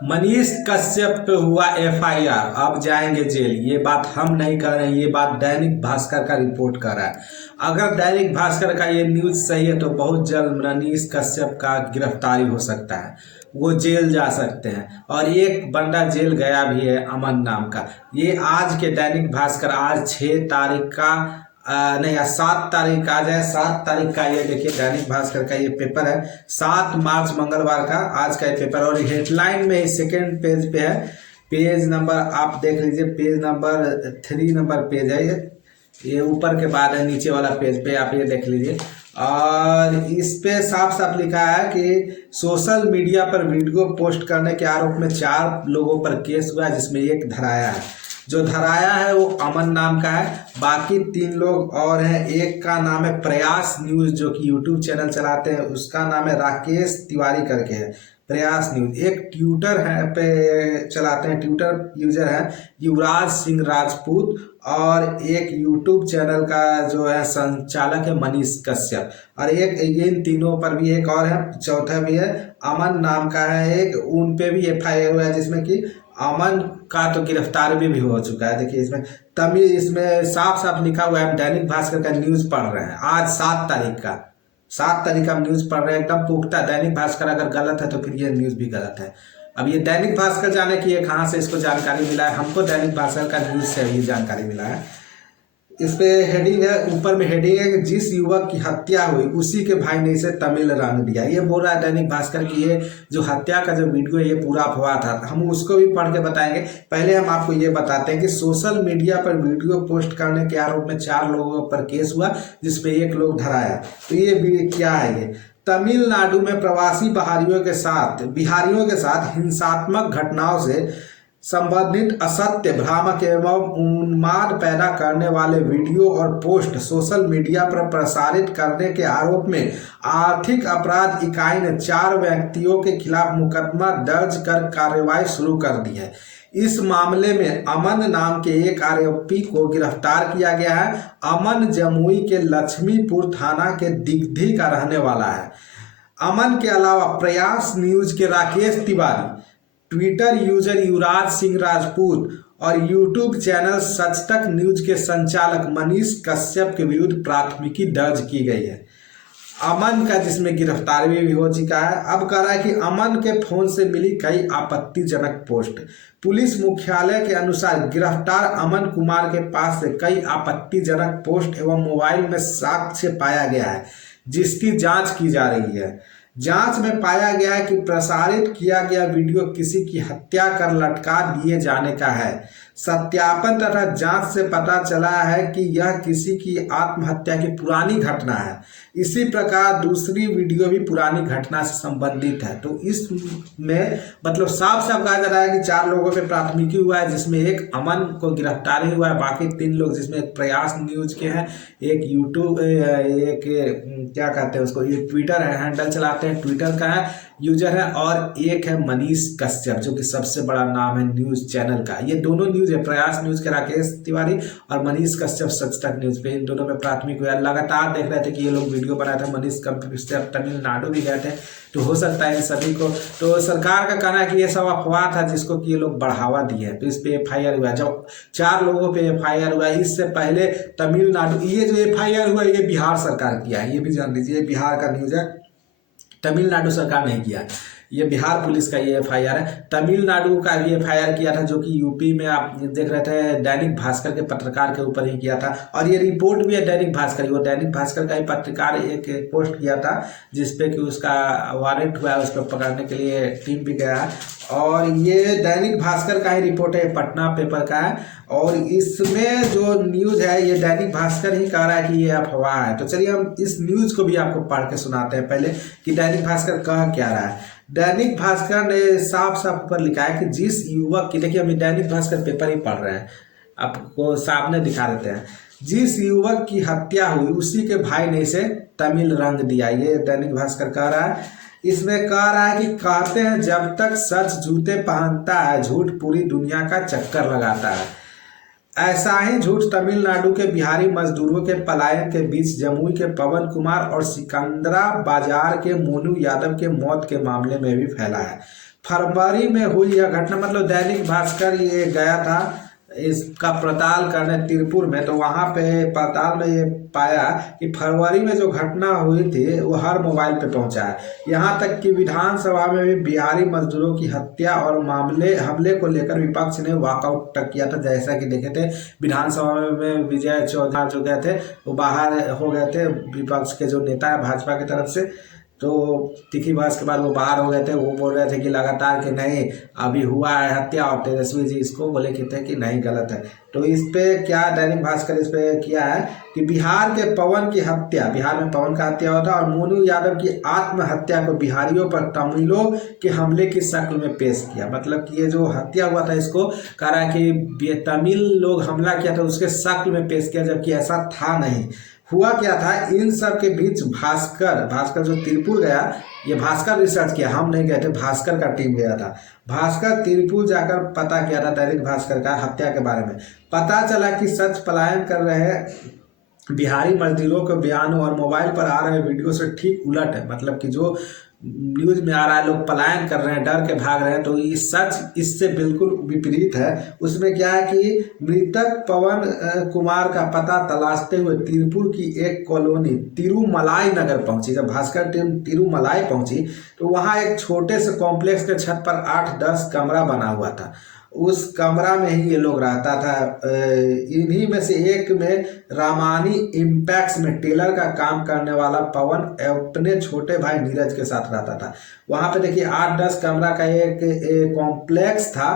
मनीष कश्यप पे हुआ एफआईआर, अब जाएंगे जेल। ये बात हम नहीं कह रहे हैं, ये बात दैनिक भास्कर का रिपोर्ट कर रहा है। अगर दैनिक भास्कर का ये न्यूज़ सही है तो बहुत जल्द मनीष कश्यप का गिरफ्तारी हो सकता है, वो जेल जा सकते हैं। और एक बंदा जेल गया भी है, अमन नाम का। ये आज के दैनिक भास्कर, आज 6 तारीख का नहीं, आज 7 तारीख आज है। 7 तारीख का ये देखिए दैनिक भास्कर का ये पेपर है, 7 मार्च मंगलवार का आज का ये पेपर। और हेडलाइन में सेकेंड पेज पे है, पेज नंबर आप देख लीजिए, पेज नंबर 3 नंबर पेज है ये ऊपर के बाद है, नीचे वाला पेज पे आप ये देख लीजिए। और इस पे साफ साफ लिखा है कि सोशल मीडिया पर वीडियो पोस्ट करने के आरोप में 4 लोगों पर केस हुआ है, जिसमें एक धराया है। जो धराया है वो अमन नाम का है, बाकी 3 लोग और हैं। एक का नाम है प्रयास न्यूज़, जो कि यूट्यूब चैनल चलाते हैं, उसका नाम है राकेश तिवारी करके है, प्रयास न्यूज़। एक ट्विटर है पे चलाते हैं, ट्विटर यूजर है युवराज सिंह राजपूत। और एक यूट्यूब चैनल का जो है संचालक है मनीष कश्यप। और एक इन तीनों पर भी एक और है, चौथा भी है अमन नाम का है एक, उन पे भी एफआईआर हुआ है, जिसमें कि अमन का तो गिरफ्तार भी हो चुका है। देखिए इसमें तमिल, इसमें साफ साफ लिखा हुआ है। हम दैनिक भास्कर का न्यूज़ पढ़ रहे हैं, आज 7 तारीख का, 7 तारीख का हम न्यूज़ पढ़ रहे हैं, एकदम पुख्ता। दैनिक भास्कर अगर गलत है तो फिर ये न्यूज़ भी गलत है। अब ये दैनिक भास्कर जाने की ये कहाँ से इसको जानकारी मिला है, हमको दैनिक भास्कर का न्यूज़ से ये जानकारी मिला है। इस पे हेडिंग है, ऊपर में हेडिंग है कि जिस युवक की हत्या हुई उसी के भाई ने इसे तमिल रंग दिया। ये बोल रहा है दैनिक भास्कर की ये जो हत्या का जो वीडियो है ये पूरा अफवाह था। हम उसको भी पढ़ के बताएंगे। पहले हम आपको ये बताते हैं कि सोशल मीडिया पर वीडियो पोस्ट करने के आरोप में 4 लोगों पर केस हुआ, जिसपे 1 लोग धराया। तो ये क्या है, ये तमिलनाडु में प्रवासी बिहारियों के साथ हिंसात्मक घटनाओं से संबंधित असत्य, भ्रामक एवं उन्माद पैदा करने वाले वीडियो और पोस्ट सोशल मीडिया पर प्रसारित करने के आरोप में आर्थिक अपराध इकाई ने 4 व्यक्तियों के खिलाफ मुकदमा दर्ज कर कार्रवाई शुरू कर दी है। इस मामले में अमन नाम के एक आरोपी को गिरफ्तार किया गया है। अमन जमुई के लक्ष्मीपुर थाना के दिग्धी का रहने वाला है। अमन के अलावा प्रयास न्यूज के राकेश तिवारी, ट्विटर यूजर युवराज सिंह राजपूत और यूट्यूब चैनल सचतक न्यूज के संचालक मनीष कश्यप के विरुद्ध प्राथमिकी दर्ज की गई है। अमन का जिसमें गिरफ्तारी भी हो चुका है। अब कह रहा है कि अमन के फोन से मिली कई आपत्तिजनक पोस्ट। पुलिस मुख्यालय के अनुसार गिरफ्तार अमन कुमार के पास से कई आपत्तिजनक पोस्ट एवं मोबाइल में साक्ष्य पाया गया है, जिसकी जांच की जा रही है। जांच में पाया गया है कि प्रसारित किया गया वीडियो किसी की हत्या कर लटका दिए जाने का है। सत्यापन तथा जांच से पता चला है कि यह किसी की आत्महत्या की पुरानी घटना है। इसी प्रकार दूसरी वीडियो भी पुरानी घटना से संबंधित है। तो इसमें मतलब साफ साफ कहा जा रहा है कि 4 लोगों पे प्राथमिकी हुआ है, जिसमें एक अमन को गिरफ्तारी हुआ है, बाकी 3 लोग जिसमें एक प्रयास न्यूज के हैं, एक यूट्यूब, एक क्या कहते हैं उसको, ये ट्विटर हैंडल चलाते हैं, ट्विटर का है यूजर है, और एक है मनीष कश्यप, जो कि सबसे बड़ा नाम है न्यूज चैनल का। ये दोनों न्यूज है, प्रयास न्यूज के राकेश तिवारी और मनीष कश्यप सचतक न्यूज पे, इन दोनों पे प्राथमिक हुआ। लगातार देख रहे थे कि ये लोग वीडियो बनाए थे। मनीष कश्यप तमिलनाडु भी गए थे, तो हो सकता है इन सभी को, तो सरकार का कहना है कि ये सब अफवाह था जिसको कि ये लोग बढ़ावा दिए हैं। तो इस पे एफआईआर हुआ, जब 4 लोगों पे एफआईआर हुआ। इससे पहले तमिलनाडु, ये जो एफआईआर हुआ ये बिहार सरकार किया है, ये भी जान लीजिए, बिहार का न्यूज है, तमिलनाडु सरकार नहीं किया। ये बिहार पुलिस का ये एफआईआर है। तमिलनाडु का भी एफआईआर किया था, जो कि यूपी में आप देख रहे थे दैनिक भास्कर के पत्रकार के ऊपर ही किया था। और ये रिपोर्ट भी है दैनिक भास्कर, वो दैनिक भास्कर का ही पत्रकार एक पोस्ट किया था, जिसपे कि उसका वारंट हुआ है, उसको पकड़ने के लिए टीम भी गया है। और ये दैनिक भास्कर का ही रिपोर्ट है, पटना पेपर का है। और इसमें जो न्यूज़ है ये दैनिक भास्कर ही कह रहा है कि ये अफवाह है। तो चलिए हम इस न्यूज़ को भी आपको पढ़ के सुनाते हैं पहले कि दैनिक भास्कर कह क्या रहा है। दैनिक भास्कर ने साफ साफ पर लिखा है कि जिस युवक की, देखिए हम दैनिक भास्कर पेपर ही पढ़ रहे हैं, आपको सामने दिखा देते हैं। जिस युवक की हत्या हुई उसी के भाई ने इसे तमिल रंग दिया, ये दैनिक भास्कर कह रहा है। इसमें कह रहा है कि कहते हैं जब तक सच जूते पहनता है झूठ पूरी दुनिया का चक्कर लगाता है। ऐसा ही झूठ तमिलनाडु के बिहारी मजदूरों के पलायन के बीच जमुई के पवन कुमार और सिकंदरा बाजार के मोनू यादव के मौत के मामले में भी फैला है। फरवरी में हुई यह घटना, मतलब दैनिक भास्कर ये गया था इसका पड़ताल करने तिरपुर में, तो वहाँ पे पड़ताल में ये पाया कि फरवरी में जो घटना हुई थी वो हर मोबाइल पे पहुंचा है। यहाँ तक कि विधानसभा में भी बिहारी मजदूरों की हत्या और हमले को लेकर विपक्ष ने वॉकआउट तक किया था। जैसा कि देखे थे विधानसभा में विजय चौधरी जो गए थे वो बाहर हो गए थे, विपक्ष के जो नेता है भाजपा की तरफ से, तो तीखी बहस के बाद वो बाहर हो गए थे। वो बोल रहे थे कि लगातार कि नहीं अभी हुआ है हत्या, और तेजस्वी जी इसको बोले कि थे कि नहीं गलत है। तो इस पे क्या दैनिक भास्कर इस पे किया है कि बिहार के पवन की हत्या, बिहार में पवन का हत्या हुआ था, और मोनू यादव की आत्महत्या को बिहारियों पर तमिलों के हमले की शक्ल में पेश किया। मतलब कि ये जो हत्या हुआ था इसको कह रहा है कि तमिल लोग हमला किया था उसके शक्ल में पेश किया, जबकि ऐसा था नहीं। हुआ क्या था, इन सब के बीच भास्कर जो तिरपुर गया, ये भास्कर रिसर्च किया, हम नहीं गए थे, भास्कर का टीम गया था। भास्कर तिरपुर जाकर पता किया था दैनिक भास्कर का हत्या के बारे में। पता चला कि सच पलायन कर रहे बिहारी मजदूरों के बयानों और मोबाइल पर आ रहे वीडियो से ठीक उलट है। मतलब कि जो न्यूज में आ रहा है लोग पलायन कर रहे हैं, डर के भाग रहे हैं, तो ये सच इससे बिल्कुल विपरीत है। उसमें क्या है कि मृतक पवन कुमार का पता तलाशते हुए तिरपुर की एक कॉलोनी तिरुमलाई नगर पहुंची। जब भास्कर टीम तिरुमलाई पहुंची तो वहां एक छोटे से कॉम्प्लेक्स के छत पर 8-10 कमरा बना हुआ था। उस कमरा में ही ये लोग रहता था। इन्हीं में से एक में रामानी इम्पैक्स में टेलर का काम करने वाला पवन अपने छोटे भाई नीरज के साथ रहता था। वहां पे देखिए 8-10 कमरा का एक कॉम्प्लेक्स था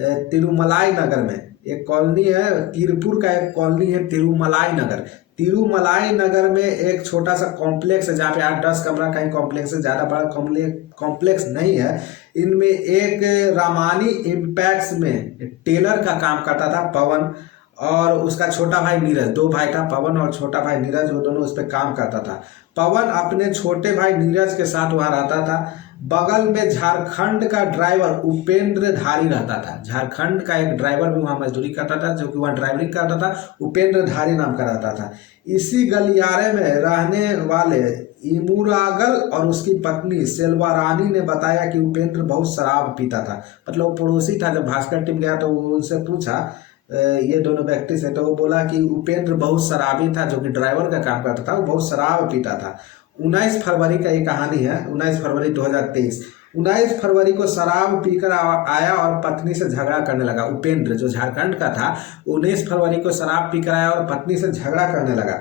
तिरुमलाई नगर में। एक कॉलोनी है, तिरपुर का एक कॉलोनी है तिरुमलाई नगर। तिरुमलाई नगर में एक छोटा सा कॉम्प्लेक्स है जहाँ पे 8-10 कमरा का ही कॉम्प्लेक्स है, ज़्यादा बड़ा कॉम्प्लेक्स नहीं है। इनमें एक रामानी इम्पैक्स में टेलर का काम करता था पवन, और उसका छोटा भाई नीरज, 2 भाई था, पवन और छोटा भाई नीरज, वो दोनों उस पर काम करता था। पवन अपने छोटे भाई नीरज के साथ वहाँ रहता था। बगल में झारखंड का ड्राइवर उपेंद्र धारी रहता था। झारखंड का एक ड्राइवर भी वहाँ मजदूरी करता था, जो कि वहाँ ड्राइवरिंग करता था, उपेंद्र धारी नाम का रहता था। इसी गलियारे में रहने वाले इमुरागल और उसकी पत्नी सेल्वा रानी ने बताया कि उपेंद्र बहुत शराब पीता था। मतलब वो पड़ोसी था। जब भास्कर टीम गया तो उनसे पूछा ये दोनों व्यक्ति से, तो वो बोला कि उपेंद्र बहुत शराबी था, जो कि ड्राइवर का काम करता था, वो बहुत शराब पीता था। 19 फरवरी का ये कहानी है, 19 फरवरी 2023। 19 फरवरी को शराब पीकर आया और पत्नी से झगड़ा करने लगा। उपेंद्र जो झारखंड का था 19 फरवरी को शराब पीकर आया और पत्नी से झगड़ा करने लगा।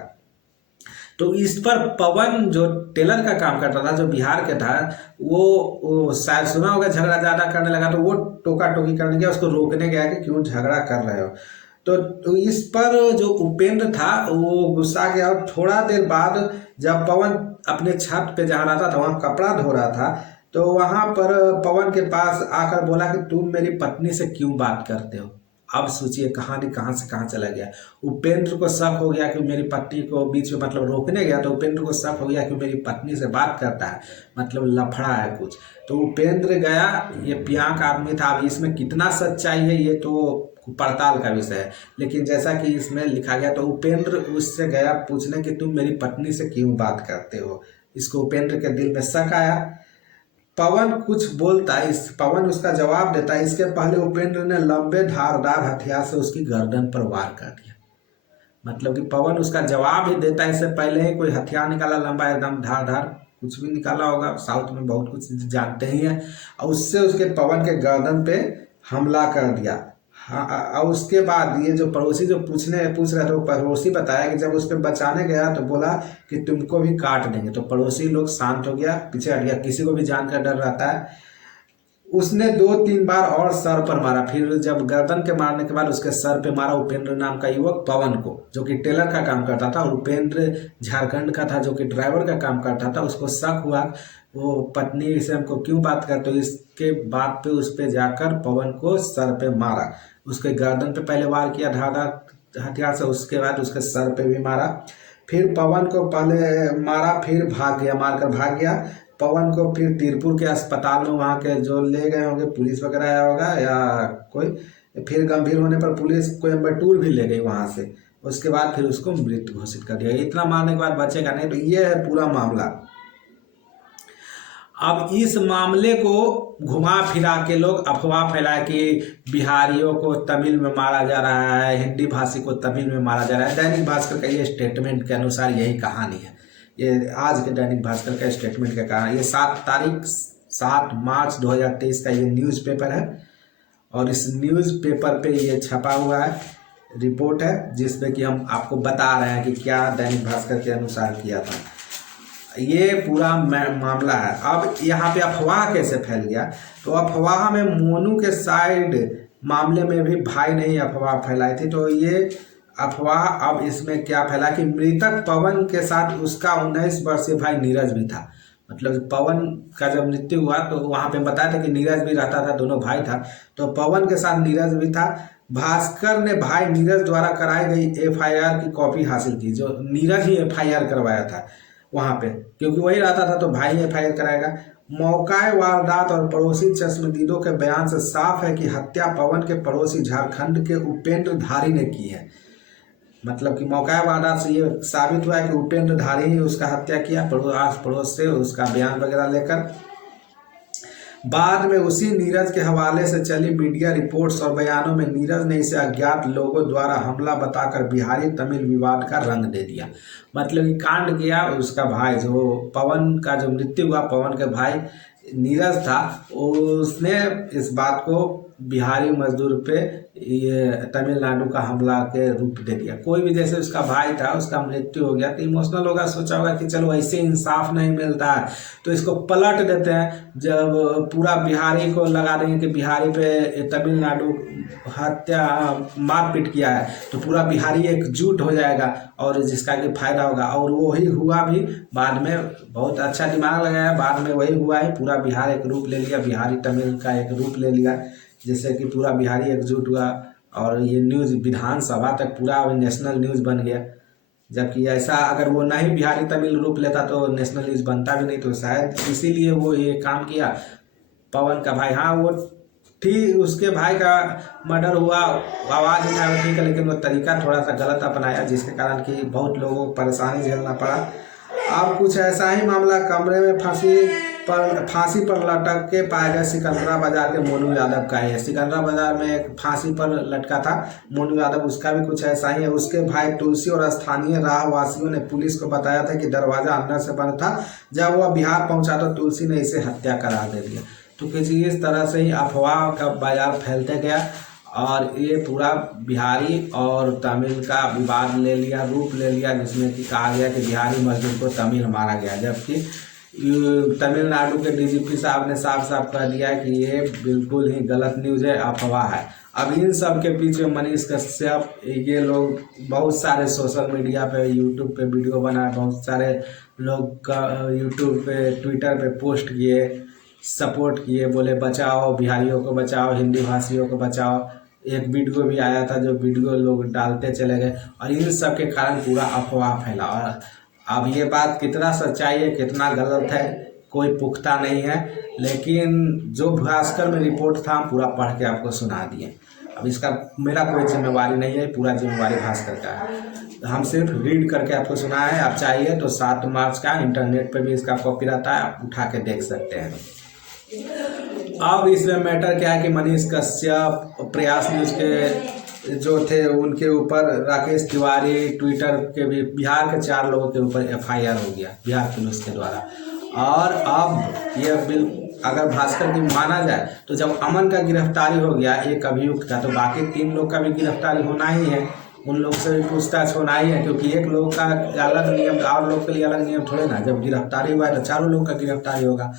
तो इस पर पवन जो टेलर का काम करता था, जो बिहार के था, वो शायद सुना होगा झगड़ा ज़्यादा करने लगा, तो वो टोका टोकी करने गया, उसको रोकने गया कि क्यों झगड़ा कर रहे हो। तो इस पर जो उपेंद्र था वो गुस्सा गया, और थोड़ा देर बाद जब पवन अपने छत पे जहाँ रहता था वहाँ कपड़ा धो रहा था, तो वहाँ पर पवन के पास आकर बोला कि तुम मेरी पत्नी से क्यों बात करते हो। अब सोचिए कहानी कहाँ से कहाँ चला गया। उपेंद्र को शक हो गया कि मेरी पत्नी को बीच में मतलब रोकने गया, तो उपेंद्र को शक हो गया कि मेरी पत्नी से बात करता है, मतलब लफड़ा है कुछ। तो उपेंद्र गया, ये पियांक आदमी था। अब इसमें कितना सच्चाई है ये तो पड़ताल का विषय है, लेकिन जैसा कि इसमें लिखा गया, तो उपेंद्र उससे गया पूछने कि तुम मेरी पत्नी से क्यों बात करते हो। इसको उपेंद्र के दिल में शक आया। पवन कुछ बोलता है, पवन उसका जवाब देता है, इसके पहले उपेंद्र ने लंबे धारदार हथियार से उसकी गर्दन पर वार कर दिया। मतलब कि पवन उसका जवाब ही देता है, इससे पहले ही कोई हथियार निकाला, लंबा एकदम धारदार कुछ भी निकाला होगा, साउथ में बहुत कुछ जानते ही हैं, और उससे उसके पवन के गर्दन पे हमला कर दिया। हाँ, और उसके बाद ये जो पड़ोसी जो पूछ रहे थे, वो पड़ोसी बताया कि जब उस पर बचाने गया तो बोला कि तुमको भी काट देंगे। तो पड़ोसी लोग शांत हो गया, पीछे हट गया, किसी को भी जान का डर रहता है। उसने 2-3 बार और सर पर मारा, फिर जब गर्दन के मारने के बाद उसके सर पे मारा उपेंद्र नाम का युवक पवन को, जो कि टेलर का काम करता था, और उपेंद्र झारखंड का था जो कि ड्राइवर का काम करता था। उसको शक हुआ वो पत्नी से हमको क्यों बात करते हो, इसके बात पे उस पे जाकर पवन को सर पे मारा। उसके गर्दन पे पहले वार किया धारदार हथियार से, उसके बाद उसके सर पे भी मारा। फिर पवन को पहले मारा, फिर भाग गया, मारकर भाग गया। पवन को फिर तिरपुर के अस्पताल में वहाँ के जो ले गए होंगे, पुलिस वगैरह आया होगा या कोई, फिर गंभीर होने पर पुलिस कोयम्बटूर भी ले गई वहाँ से। उसके बाद फिर उसको मृत घोषित कर दिया। इतना मारने के बाद बचेगा नहीं, तो ये है पूरा मामला। अब इस मामले को घुमा फिरा के लोग अफवाह फैलाए कि बिहारियों को तमिल में मारा जा रहा है, हिंदी भाषी को तमिल में मारा जा रहा है। दैनिक भास्कर का ये स्टेटमेंट के अनुसार यही कहानी है। ये आज के दैनिक भास्कर का स्टेटमेंट का कहानी, ये 7 मार्च 2023 का ये न्यूज़पेपर है और इस न्यूज़पेपर पे ये छपा हुआ है, रिपोर्ट है, जिसमें कि हम आपको बता रहे हैं कि क्या दैनिक भास्कर के अनुसार किया था। ये पूरा मामला है। अब यहाँ पे अफवाह कैसे फैल गया, तो अफवाह में मोनू के साइड मामले में भी भाई ने ही अफवाह फैलाई थी। तो ये अफवाह अब इसमें क्या फैला कि मृतक पवन के साथ उसका 19 वर्षीय भाई नीरज भी था। मतलब पवन का जब मृत्यु हुआ तो वहाँ पे बताया था कि नीरज भी रहता था, दोनों भाई था। तो पवन के साथ नीरज भी था। भास्कर ने भाई नीरज द्वारा कराई गई एफआईआर की कॉपी हासिल की, जो नीरज ही एफआईआर करवाया था वहाँ पे, क्योंकि वही रहता था तो भाई एफआईआर कराएगा। मौकाए वारदात और पड़ोसी चश्मदीदों के बयान से साफ है कि हत्या पवन के पड़ोसी झारखंड के उपेंद्र धारी ने की है। मतलब कि मौका वारदात से ये साबित हुआ है कि उपेंद्र धारी ही उसका हत्या किया, आस पड़ोस से उसका बयान वगैरह लेकर। बाद में उसी नीरज के हवाले से चली मीडिया रिपोर्ट्स और बयानों में नीरज ने इसे अज्ञात लोगों द्वारा हमला बताकर बिहारी तमिल विवाद का रंग दे दिया। मतलब कि कांड किया उसका भाई, जो पवन का जो मृत्यु हुआ, पवन के भाई नीरज था, उसने इस बात को बिहारी मजदूर पे ये तमिलनाडु का हमला के रूप दे दिया। कोई भी जैसे उसका भाई था, उसका मृत्यु हो गया तो इमोशनल होगा, सोचा होगा कि चलो ऐसे इंसाफ नहीं मिलता है तो इसको पलट देते हैं। जब पूरा बिहारी को लगा देंगे कि बिहारी पे तमिलनाडु हत्या मारपीट किया है तो पूरा बिहारी एकजुट हो जाएगा और जिसका कि फायदा होगा। और वही हुआ भी, बाद में बहुत अच्छा दिमाग लगाया, बाद में वही हुआ है, पूरा बिहार एक रूप ले लिया, बिहारी तमिल का एक रूप ले लिया, जिससे कि पूरा बिहारी एकजुट हुआ और ये न्यूज़ विधानसभा तक पूरा नेशनल न्यूज़ बन गया। जबकि ऐसा अगर वो नहीं बिहारी तमिल रूप लेता तो नेशनल न्यूज़ बनता भी नहीं। तो शायद इसीलिए वो ये काम किया पवन का भाई। हाँ, वो ठीक, उसके भाई का मर्डर हुआ, आवाज़ उठाया ठीक है, लेकिन वो तरीका थोड़ा सा गलत अपनाया, जिसके कारण कि बहुत लोगों को परेशानी झेलना पड़ा। अब कुछ ऐसा ही मामला कमरे में फांसी पर लटक के पाए गए सिकंदरा बाजार के मोनू यादव का है। सिकंदरा बाजार में एक फांसी पर लटका था मोनू यादव, उसका भी कुछ ऐसा ही है। उसके भाई तुलसी और स्थानीय राहवासियों ने पुलिस को बताया था कि दरवाजा अंदर से बंद था। जब वह बिहार पहुंचा तो तुलसी ने इसे हत्या करार दे दिया। तो किसी इस तरह से ही अफवाह का बाजार फैलते गया और ये पूरा बिहारी और तमिल का विवाद ले लिया, रूप ले लिया, जिसमें कि कहा गया कि बिहारी मजदूर को तमिल मारा गया, जबकि तमिलनाडु के डीजीपी साहब ने साफ साफ कह दिया कि ये बिल्कुल ही गलत न्यूज़ है, अफवाह है। अब इन सब के पीछे मनीष कश्यप, ये लोग बहुत सारे सोशल मीडिया पे, यूट्यूब पे वीडियो बनाए, बहुत सारे लोग का यूट्यूब पे, ट्विटर पे पोस्ट किए, सपोर्ट किए, बोले बचाओ बिहारियों को, बचाओ हिंदी भाषियों को बचाओ। एक वीडियो भी आया था जो वीडियो लोग डालते चले गए और इन सब के कारण पूरा अफवाह फैला। और अब ये बात कितना सच्चाई है कितना गलत है कोई पुख्ता नहीं है, लेकिन जो भास्कर में रिपोर्ट था पूरा पढ़ के आपको सुना दिए। अब इसका मेरा कोई जिम्मेवारी नहीं है, पूरा जिम्मेवारी भास्कर का है। हम सिर्फ रीड करके आपको सुनाए हैं। आप चाहिए तो 7 मार्च का इंटरनेट पे भी इसका कॉपी रहता है, आप उठा के देख सकते हैं। अब इसमें मैटर क्या है कि मनीष कश्यप, प्रयास न्यूज़ के जो थे उनके ऊपर राकेश तिवारी, ट्विटर के भी बिहार के 4 लोगों के ऊपर एफआईआर हो गया बिहार पुलिस के द्वारा। और अब ये बिल अगर भास्कर की माना जाए तो जब अमन का गिरफ्तारी हो गया एक अभियुक्त का, तो बाकी 3 लोग का भी गिरफ्तारी होना ही है, उन लोग से भी पूछताछ होना ही है, क्योंकि एक लोग का अलग नियम और लोग के लिए अलग नियम थोड़े ना। जब गिरफ्तारी हुआ है तो 4 लोगों का गिरफ्तारी होगा।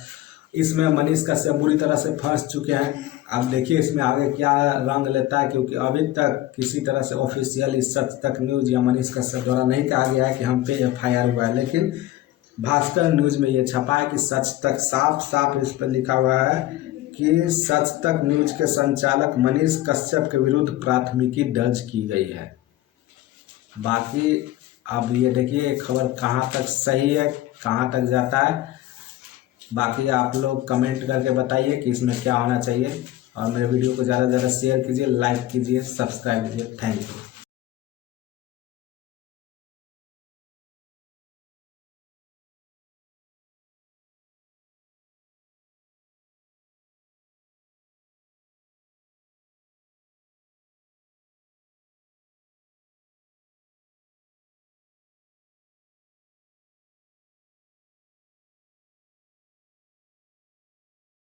इसमें मनीष कश्यप बुरी तरह से फंस चुके हैं। अब देखिए इसमें आगे क्या रंग लेता है, क्योंकि अभी तक किसी तरह से ऑफिशियल सच तक न्यूज़ या मनीष कश्यप द्वारा नहीं कहा गया है कि हम पे एफआईआर हुआ है, लेकिन भास्कर न्यूज़ में ये छपा है कि सच तक साफ साफ इस पर लिखा हुआ है कि सच तक न्यूज़ के संचालक मनीष कश्यप के विरुद्ध प्राथमिकी दर्ज की गई है। बाकी अब ये देखिए खबर कहाँ तक सही है, कहाँ तक जाता है। बाकी आप लोग कमेंट करके बताइए कि इसमें क्या होना चाहिए, और मेरे वीडियो को ज़्यादा से ज़्यादा शेयर कीजिए, लाइक कीजिए, सब्सक्राइब कीजिए। Thank you.